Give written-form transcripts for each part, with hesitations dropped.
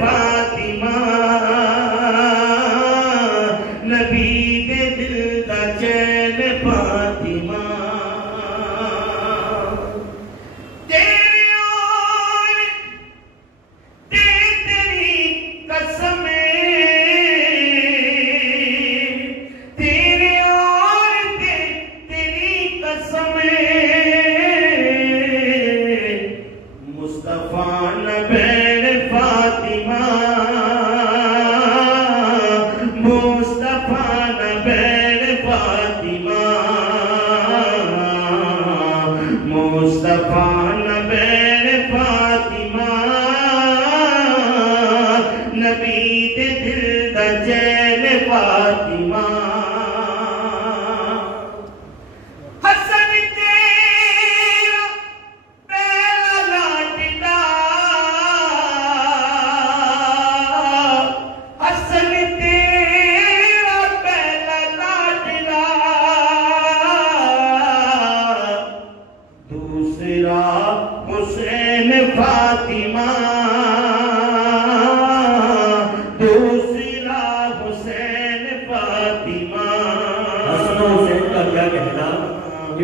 فاطمہ نبی دے دل دا چین فاطمہ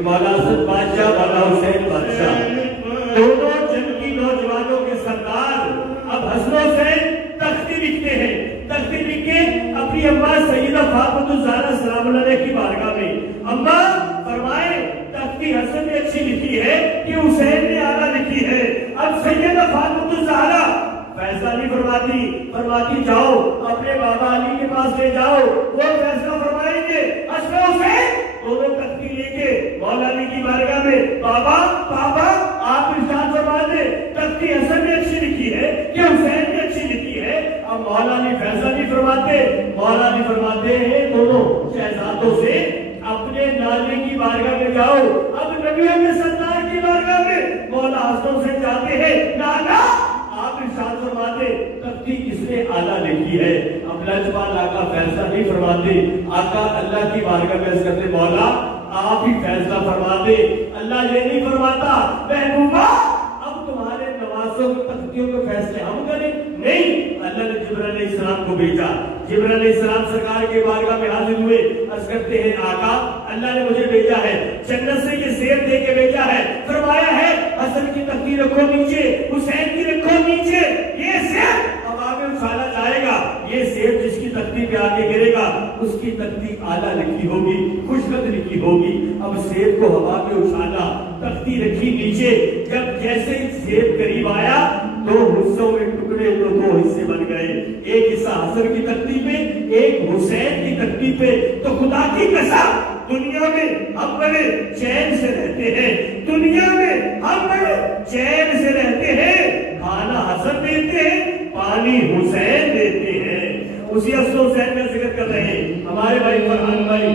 مولا حسن بادشاہ مولا حسین بادشاہ دونوں جن کی نوجوانوں کے سردار اب حسن حسین تختی لکھتے ہیں. تختی لکھ کے اپنی اماں سیدہ فاطمہ الزہرا سلام اللہ علیہ کی بارگاہ میں اماں فرمائے تختی حسن نے اچھی لکھی ہے کہ حسین نے اعلیٰ لکھی ہے. اب سیدہ فاطمہ الزہرا فیصلہ نہیں فرماتی جاؤ اپنے بابا علی کے پاس لے جاؤ وہ فیصلہ فرمائیں گے. حسن حسین دونوں تختی لے کے مولا علی کی بارگاہ میں بابا آپ ارشاد فرما دیں تختی حسن نے اچھی لکھی ہے کہ حسین نے اچھی لکھی ہے. اب مولا علی فیصلہ نہیں فرماتے. مولا علی فرماتے ہیں دونوں شہزادوں سے اپنے نانے کی بارگاہ میں جاؤ. اب نبیوں کے سردار کی بارگاہ میں مولا حسن سے جاتے ہیں نانا آپ ارشاد فرماتے تختی کس نے اعلیٰ لکھی ہے. اب لجپال آقا فیصلہ نہیں فرماتے. آقا اللہ کی بارگاہ میں عرض کرتے مولا آپ ہی فیصلہ فرما دے. اللہ یہ نہیں فرماتا محبوبہ اب تمہارے نوازوں کی تختیوں کے فیصلے ہم کریں. نہیں, اللہ نے جبرائیل علیہ السلام کو بھیجا. جبرائیل علیہ السلام سرکار کے بارگاہ میں حاضر ہوئے. عرض کرتے ہیں آقا اللہ نے مجھے بھیجا ہے, جنت سے یہ زیب دے کے بھیجا ہے. فرمایا ہے حسن کی تختی رکھو نیچے, حسین کی رکھو نیچے. یہ زیب ہوا میں اچھالا جائے گا. یہ زیب جس کی تختی پہ آگے گرے گا اس کی تختی اعلیٰ لکھی ہوگی, خوشخط لکھی ہوگی. اب زیب کو ہوا میں اچھالا, تختی رکھی نیچے. جب جیسے زیب قریب آیا دو حصوں میں ٹکڑے تو دو حصے بن گئے. ایک حصہ حسن کی تختی پہ, ایک حسین کی تختی پہ. تو خدا کی قسم دنیا میں ہم بڑے چین سے رہتے ہیں. دنیا میں ہم بڑے چین سے رہتے ہیں. کھانا حسن دیتے ہیں, پانی حسین دیتے ہیں. اسی حسن حسین کا ذکر کر رہے ہیں ہمارے بھائی فرحان بھائی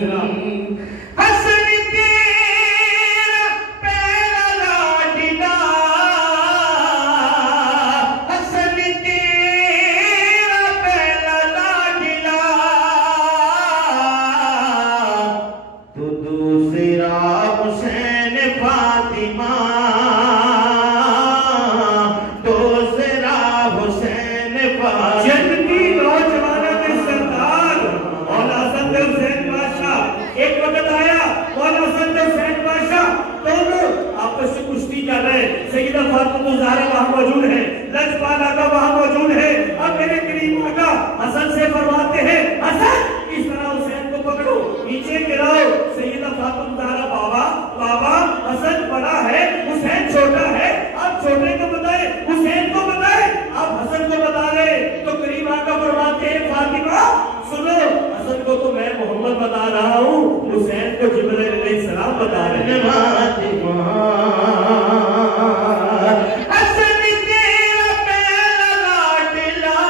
جناب. حسن تیرا پہلا لاڈلا, حسن تیرا پہلا لاڈلا, تو دوسرا حسین فاطمہ, دوسرا حسین فاطمہ. جن کی نوجوانوں کے سردار مولا حسن حسین بادشاہ ایک وقت آیا, مولا حسن حسین بادشاہ دونوں آپس سے کشتی کر رہے ہیں. سیدہ فاطمہ الزہرا وہاں موجود ہے, لجپال آقا وہاں موجود ہے. اب میرے کریم آقا حسن سے فرماتے ہیں حسن اس طرح حسین کو پکڑو, نیچے گراؤ. سیدہ فاطمہ الزہرا بابا حسن بڑا ہے حسین چھوٹا ہے, اب چھوٹے کو بتائے حسین کو بتائے, اب حسن کو بتا رہے. تو کریم آقا فرماتے ہیں فاطمہ سنو, حسن کو تو میں محمد بتا رہا ہوں, حسین کو جبرائیل علیہ السلام بتا رہے ہیں. حسن تیرا پہلا لاڈلا,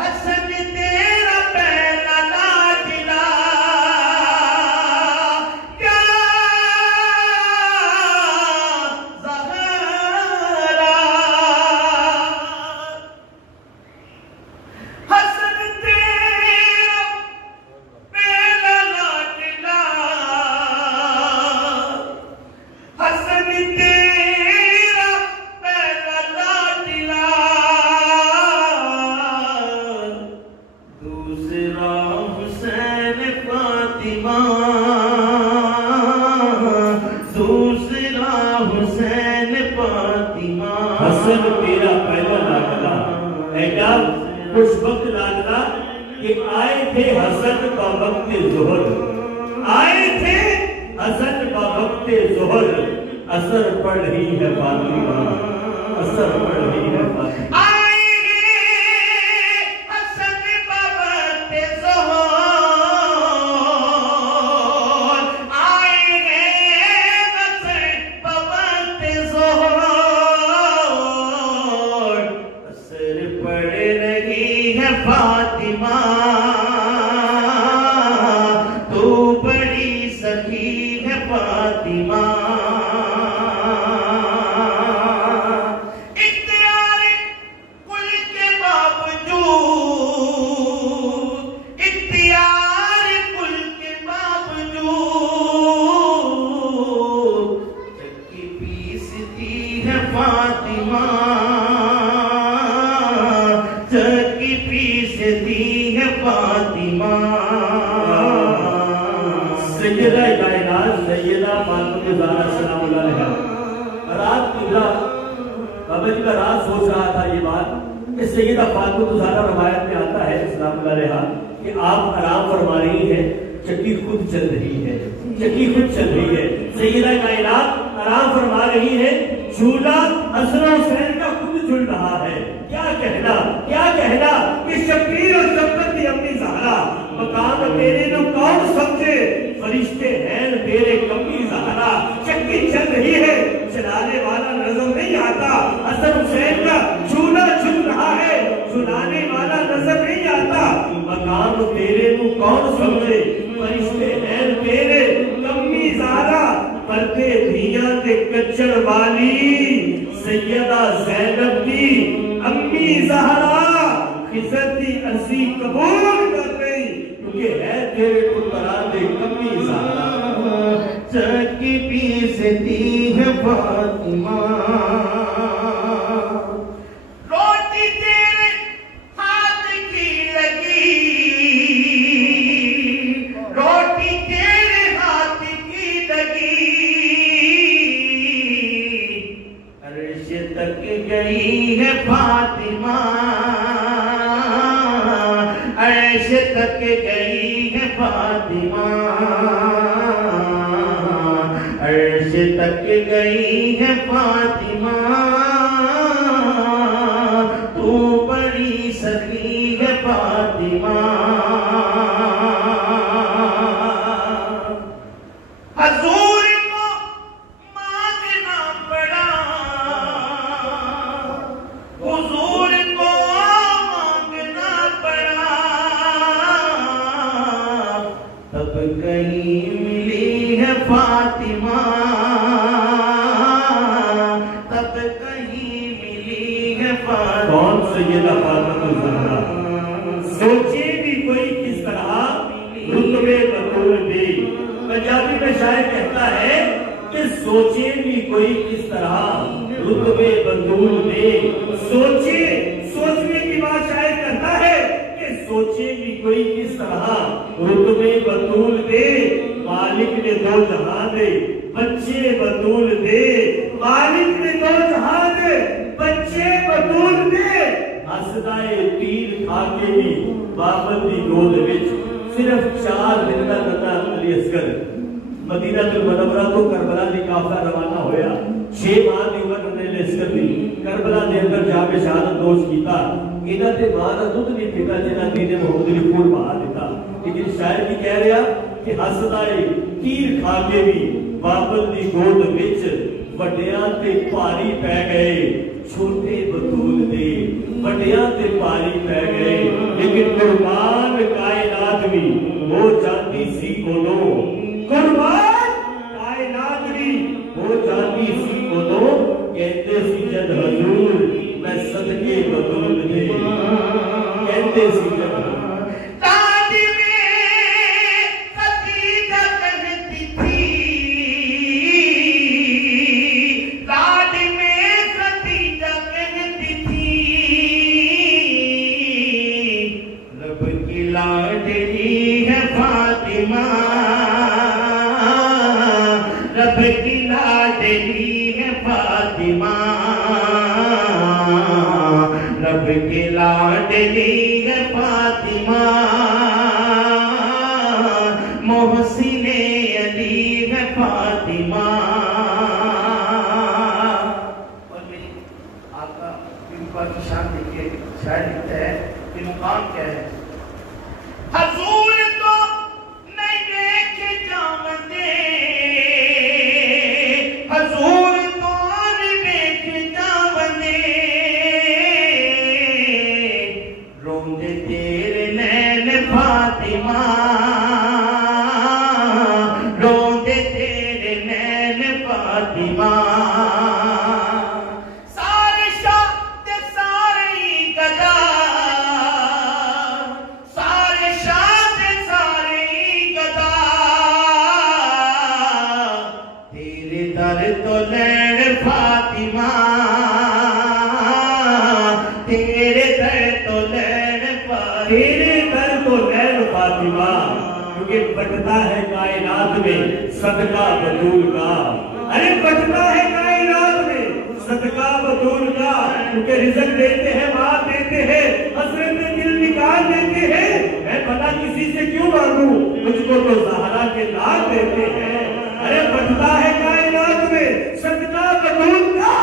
حسن تیرا پہلا لاڈلا, کیا زہرا. حسن تیرا پہلا لاڈلا, میرا پہلا لاڈلا ایڈا خوش وقت لاڈلا کہ آئے تھے حسن بوقت ظہر، آئے تھے حسن بوقت ظہر، اثر پڑ رہی ہے فاطمہ، اثر پڑ رہی ہے فاطمہ۔ فاطمہ تو بڑی سخی ہے فاطمہ، اختیار کل کے باوجود، اختیار کل کے باوجود چکی پیستی ہے فاطمہ، چکی پیستی ہے فاطمہ۔ سیدہ کائنات سیدہ فاطمہ زہرا سلام اللہ علیہا رات کی بابا جی کا رات سوچ رہا تھا یہ بات کہ سیدہ فاطمہ زہرا روایت میں آتا ہے سلام اللہ علیہا کہ آپ آرام فرما رہی ہیں، چکی خود چل رہی ہے، چکی خود چل رہی ہے، سیدہ کائنات آرام فرما رہی ہے، جھولا حسن و حسین کا خود جھول رہا ہے۔ کیا کہنا کہ شبیر اور شفقت کی اپنی زہرا مقام تیرے نو کون سمجھے، فرشتے ہیں تیرے کمی زہرا، چکی چل رہی ہے چلانے والا نظر نہیں آتا، حسن حسین کا جھولا جھول رہا ہے جھلانے والا نظر نہیں آتا، مقام تیرے نو کون سمجھے، فرشتے ہیں تیرے کمی زہرا، پردے دھیاں تے کچڑ والی سیدہ زینب دی امی زہرا خضر دی عرضی قبول کر رہی کیونکہ ہے تیرے پتران دے کمی زہرا، چکی پیستی ہے فاطمہ، روٹی تیرے ہاتھ کی لگی، روٹی تیرے ہاتھ کی لگی، عرش تک گئی ہے فاطمہ، عرش تک گئی ہے فاطمہ، عرش تک گئی ہے فاطمہ، تو بڑی سخی ہے فاطمہ، حضور کو مانگنا پڑا، حضور کو مانگنا پڑا، تب کہیں ملی ہے فاطمہ، تب کہیں ملی ہے فاطمہ۔ کون سیدہ فاطمہ زہرا، سوچے بھی کوئی کس طرح رتبے بطول دے، پنجابی میں شاعر کہتا ہے کہ سوچے بھی کوئی کس طرح رتبے بطول دے، سوچنے کی بات شاعر کرتا ہے کہ سوچے بھی کوئی کس طرح رتبے بطول دے، مالک نے دو جہاں دے بچے بطول دے، مالک نے دو جہاں دے بچے بطول دے، ہسدائے تیر کھا کے بھی بابت دی گود وچ صرف 4 دن دا ننا علی اصغر مدینہ المنورہ تو کربلا دی قافلہ روانہ ہویا، 6 ماہ دی عمر ننا علی اصغر دی کربلا دے اندر جا کے شہادت نوش کیتا، انہاں تے ماں دا دودھ نہیں پیتا جنہاں دین محمد علی خون بہا دیتا، لیکن شاعر کی کہہ رہا کہ ہسدائے تیر کھا کے بھی بابت دی گود وچ وڈیاں تے پاری پہ گئے، چھوٹے بطول دے وڈیاں تے پاری پہ گئے، لیکن قربان کائنات بھی ہو جاتی سی کونو، قربان کائنات بھی ہو جاتی سی کونو، کہتے سی جد حضور میں صدقے بطول دے، کہتے سی جد حضور رب کی لاڈلی ہے فاطمہ، رب کے لاڈلی ہے فاطمہ محسن علی ہے فاطمہ. اور میری آقا ان کی شان دیکھیے شاعر لکھتا ہے کہ مقام کیا ہے. حضور تو نہیں دیکھے جاوندے حضور تو نہیں دیکھے جاوندے روندے تیرے نین فاطمہ روندے تیرے نین فاطمہ. سارے شاہ تے سارے ہی گدا سارے شاہ تے سارے ہی گدا تیرے در تو لین فاطمہ تیرے در تو لین فاطمہ. تیرے در تو لین فاطمہ کیونکہ بٹتا ہے کائنات میں صدقہ بطول کا. ارے بٹتا ہے کائنات میں صدقہ بطول کا کیونکہ رزق دیتے ہیں مال دیتے ہیں حسرت دل نکال دیتے ہیں. میں بھلا کسی سے کیوں مانگوں مجھ کو تو زہرا کے لال دیتے ہیں. ارے بٹتا ہے کائنات میں صدقہ بطول کا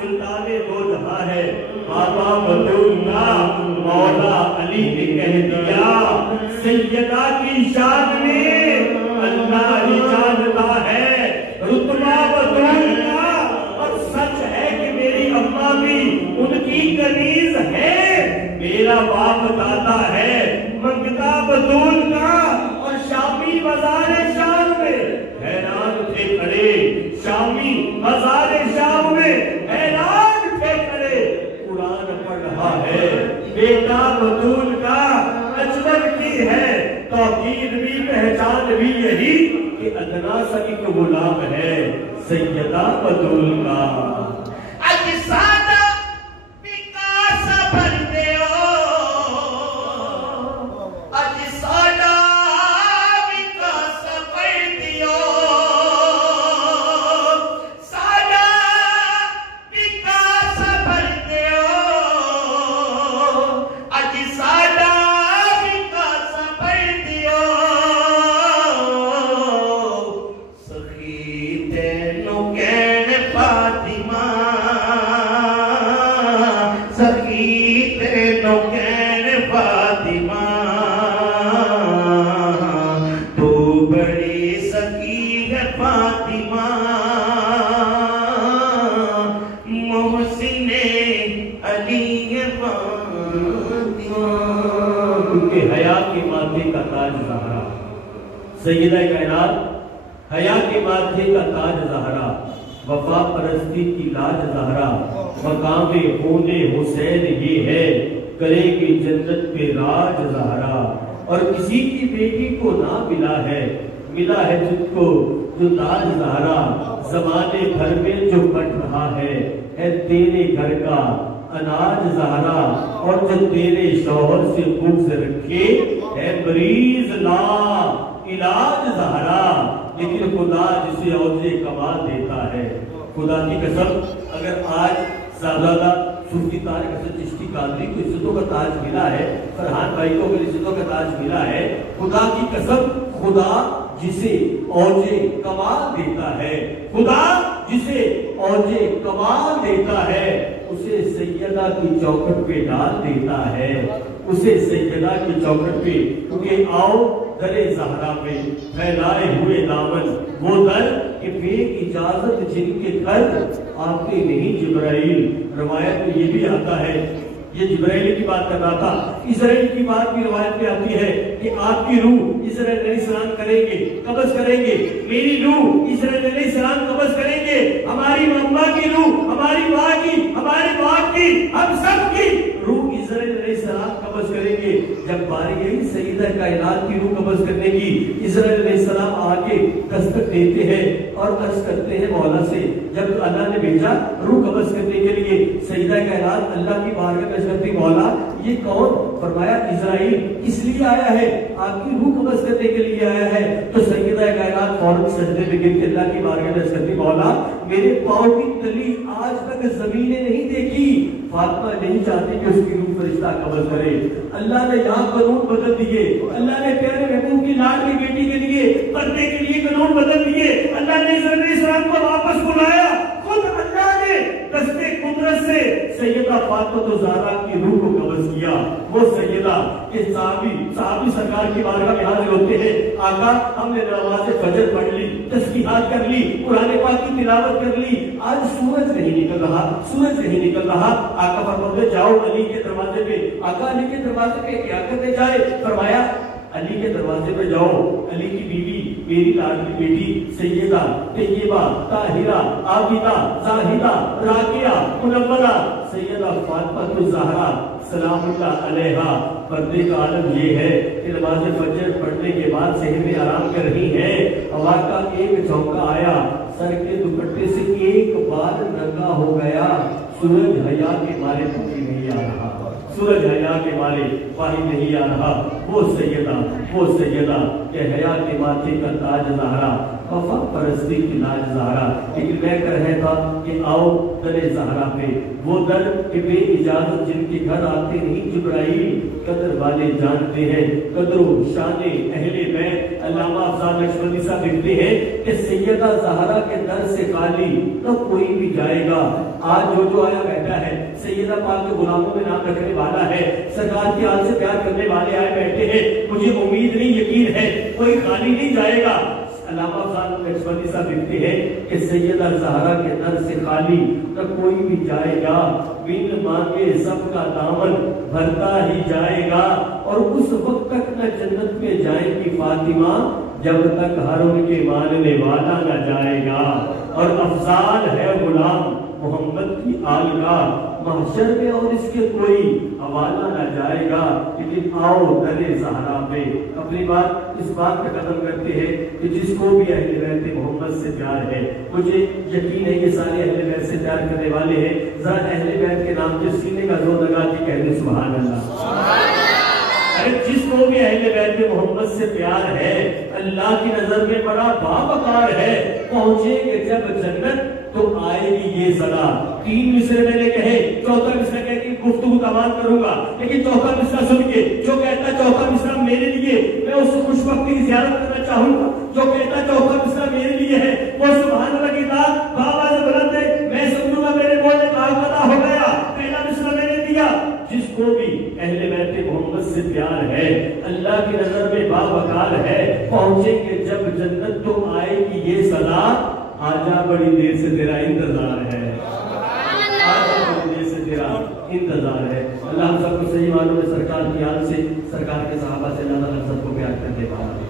سلطان دو جہاں ہے بابا بطول کا. مولا علی نے کہہ دیا سیدہ کی شان میں اللہ ہی جانتا ہے رتبہ بطول کا. اور سچ ہے کہ میری اماں بھی ان کی کنیز ہے میرا باپ دادا ہے منگتا بطول کا. اور شامی مزار شام میں حیران تھے کھڑے شامی مزار شام میں حیران تھے کھڑے. قرآن پڑھ رہا ہے بیٹا بطول کا اجمل کی ہے توقیر بھی پہچان بھی یہی کہ ادنا سا ایک غلام ہے سیدہ بطول کا. اج سادہ وکاس بھر دیو اج سادہ وکاس بھر دیو سادہ وکاس بھر دیو اج سادہ وکاس بھر دیو سخی تینوں کہن فاطمہ سخی تینوں کہن فاطمہ تو بڑی سخی ہے فاطمہ محسن علی ہے فاطمہ. کیونکہ حیا کے ماتھے کا تاج زہرا سیدہ کائنات حیا کے ماتھے کا تاج زہرا وفا پرستی کی لاج زہرا مقام خون حسین یہ ہے کرے گی جنت پہ راج زہرا. اور کسی کی بیٹی کو نہ ملا ہے جن کو جو تاج زہرا. زمانے بھر میں جو بٹ رہا ہے تیرے گھر کا اناج زہرا. اور جو تیرے شوہر سے بغض رکھے ہے مریض لا علاج زہرا. لیکن خدا جسے عوض کمال دیتا ہے خدا کی قسم اگر آج زیادہ صوفی طارق حسن چشتی قادری کو عزتوں کا تاج ملا ہے فرحان بھائی کو اگر عزتوں کا تاج ملا ہے خدا کی قسم خدا جسے اوج کمال دیتا ہے خدا جسے اوج کمال دیتا ہے اسے سیدہ کی چوکھٹ پہ ڈال دیتا ہے اسے سیدہ کی چوکھٹ پہ کیونکہ آؤ در زہرا پہ پھیلائے ہوئے دامن وہ در کہ بے اجازت جن کے گھر آتے نہیں جبرائیل. روایت میں یہ بھی آتا ہے یہ جبرائیل کی بات کر رہا تھا اسرائیل کی بات بھی روایت میں آتی ہے کہ آپ کی روح اسرائیل علیہ السلام کریں گے قبض کریں گے میری روح اسرائیل علیہ السلام قبض کریں گے ہماری ماں کی روح ہماری ماں کی ہمارے باپ کی ہم سب کی روح اسرائیل علیہ السلام قبض کریں گے. جب باری آئی سیدہ کائنات کی روح قبض کرنے کی اسرائیل علیہ السلام آگے دستک دیتے ہیں اور عرض کرتے ہیں مولا سے جب اللہ نے بھیجا روح قبض کرنے کے لیے سیدہ کائنات اللہ کی بارگاہ میں کرتی مولا یہ کون؟ فرمایا اسرائیل اس لیے آیا ہے آپ کی روح قبض کرنے کے لیے آیا ہے. تو سیدہ کائنات فوراً سجدے میں گر کے اللہ کی بارگاہ میں کرتی مولا میرے پاؤں کی تلی آج تک زمین نے نہیں دیکھی فاطمہ نہیں چاہتی کہ اس کی روح فرشتہ قبض کرے. اللہ نے یہاں قانون بدل دیے. اللہ نے پیارے محبوب کی لاڈلی بیٹی کے لیے پردے کے لیے قانون بدل دیے. اللہ نے حضرت اسلام کو واپس بلایا. خود اللہ نے دستے قدرت سے سیدہ فاطمہ الزہرا کی روح کو قبض کیا. وہ سیدہ کہ صحابی سرکار کی بارگاہ میں حاضر ہوتے ہیں. آقا ہم نے نماز فجر پڑھ لی, تسبیحات کر لی, قرآن پاک کی تلاوت کر لی, آج سورج نہیں نکل رہا. آقا فرماتے جاؤ علی کے دروازے پہ. آقا علی کے دروازے پہ کیا کرنے جائے؟ فرمایا علی کے دروازے پہ جاؤ. علی کی بیوی میری لاڈلی بیٹی سیدہ طیبہ طاہرہ عابدہ زاہدہ راکعہ منورہ سیدہ فاطمہ الزہرا سلام اللہ علیہا. پردے کا عالم یہ ہے کہ نماز فجر پڑھنے کے بعد صحن میں آرام کر رہی ہے. ہوا کا ایک جھونکا آیا, سر کے دوپٹے سے ایک بال ننگا ہو گیا. سورج حیا کے مارے پانی نہیں آ رہا, سورج حیا کے مارے پانی نہیں آ رہا. وہ سیدہ کہ حیا کے ماتھے کا تاج زہرا, وفا پرستی کی لاج زہرا. لیکن میں کہہ رہا تھا کہ آؤ در زہرا پہ, وہ در کہ بے اجازت جن کے گھر آتے نہیں جبرائیل. قدر والے جانتے ہیں قدر و شان اہل بیت. علامہ افضال نقشبندی صاحب لکھتے ہیں کہ سیدہ زہرا کے در سے خالی تو کوئی بھی جائے گا. آج جو آیا بیٹھا ہے سیدہ پاک کے غلاموں میں نام رکھنے والا ہے, سرکار کی آل سے پیار کرنے والے آئے بیٹھے ہیں. مجھے امید نہیں, یقین ہے کوئی خالی نہیں جائے گا. علامہ افضال نقشبندی صاحب لکھتے ہیں کہ سیدہ زہرا کے در سے خالی نہ کوئی بھی جائے گا. بن مانگے سب کا دامن بھرتا ہی جائے گا. اور اس وقت تک نہ جنت میں جائے گی فاطمہ جب تک ہر ان کے ماننے والا نہ جائے گا. اور افضال ہے غلام محمد کی آل کا, محشر میں اور اس کے کوئی حوالہ نہ جائے گا. لیکن آؤ در زہرا پہ. اپنی بات اس بات پہ ختم کرتے ہیں کہ جس کو بھی اہل بیت محمد سے پیار ہے, مجھے یقین ہے یہ سارے اہل بیت سے پیار کرنے والے ہیں. ذرا اہل بیت کے نام کے سینے کا زور لگا کے کہہ دیں سبحان اللہ. جس کو بھی اہل بیت محمد سے پیار ہے اللہ کی نظر میں بڑا باوقار ہے. پہنچے گے جب جنت تو آئے گی یہ صدا. 3 مصرے میں نے کہے, چوتھا مصرا کہہ کے گفتگو تمام کروں گا, لیکن چوتھا مصرا سن کے جو کہتا چوتھا مصرا میرے لیے, میں اس خوش وقتی کی زیارت کرنا چاہوں گا. جو کہتا چوتھا مصرا میرے لیے ہے وہ سبحان اللہ کی داد بابا سے بلند ہے, میں سمجھوں گا میرے بولنے کا ادا ہو گیا. پہلا مصرا میں نے دیا. جس کو بھی اہل بیت محمد سے پیار ہے اللہ کی نظر میں باوقار ہے, پہنچیں گے جب جنت تو آئے گی یہ صدا. آجا بڑی دیر سے تیرا انتظار ہے, آجا بڑی دیر سے تیرا انتظار ہے. اللہ ہم سب کو صحیح معنوں میں سرکار کی آل سے, سرکار کے صحابہ سے اللہ تعالیٰ سب کو پیار کرنے والا ہے.